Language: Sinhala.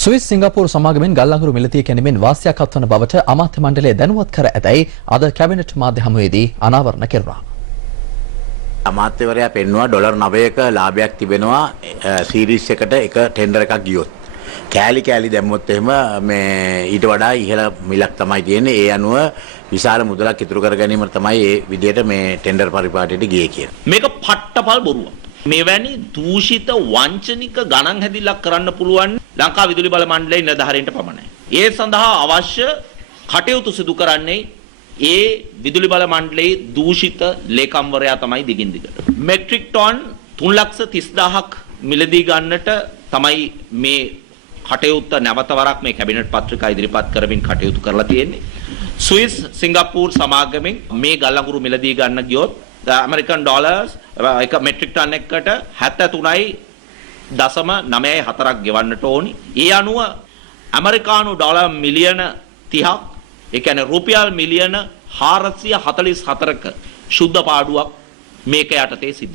ස්විස් සිංගප්පූරු සමාගමෙන් ගල් අඟුරු මිලදී ගැනීමෙන් වාසියක් අත්වන බවට අමාත්‍ය මණ්ඩලය දැනුවත් කර ඇතැයි අද කැබිනට් මාධ්‍ය හමුවේදී අනාවරණ කෙරුවා. අමාත්‍යවරයා පෙන්වුවා ඩොලර් 9ක ලාභයක් තිබෙනවා සීරීස් එකට එක ටෙන්ඩර් එකක් ගියොත්. කෑලි දැම්මොත් එහෙම මේ ඊට වඩා ඉහළ මිලක් තමයි තියෙන්නේ. ඒ අනුව විශාල මුදලක් ඉතුරු කර ගැනීම තමයි මේ විදිහට මේ ටෙන්ඩර් පරිපාටියට ගියේ කියන. මේක පට්ටපල් බොරුවක්. මෙවැනි දූෂිත වංචනික ගණන් හැදිල්ලක් කරන්න පුළුවන් ලංකා විදුලි බල මණ්ඩලයේ නිලධාරීන්ට පමණයි. ඒ සඳහා අවශ්‍ය කටයුතු සිදු කරන්නේ ඒ විදුලි බල මණ්ඩලයේ දූෂිත ලේකම්වරයා තමයි දිගින් දිගට. මෙට්‍රික් ටන් 3,30,000ක් මිලදී ගන්නට තමයි මේ කටයුත්ත නැවත වරක් මේ කැබිනට් පත්‍රිකා ඉදිරිපත් කරමින් කටයුතු කරලා තියෙන්නේ. ස්විස් සිංගප්පූරු සමාගමෙන් මේ ගල් අඟුරු මිලදී ගන්න ගියොත් ඇමරිකන් ඩොලර්ස් එක මෙට්‍රික් ටන් එකකට 73.94ක් ගෙවන්නට ඕනි. ඒ අනුව ඇමරිකානු ඩොලර් මිලියන 30ක්, ඒ කියන්නේ රුපියල් මිලියන 444ක ශුද්ධ පාඩුවක් මේක යටතේ සිද්ධ වෙනවා.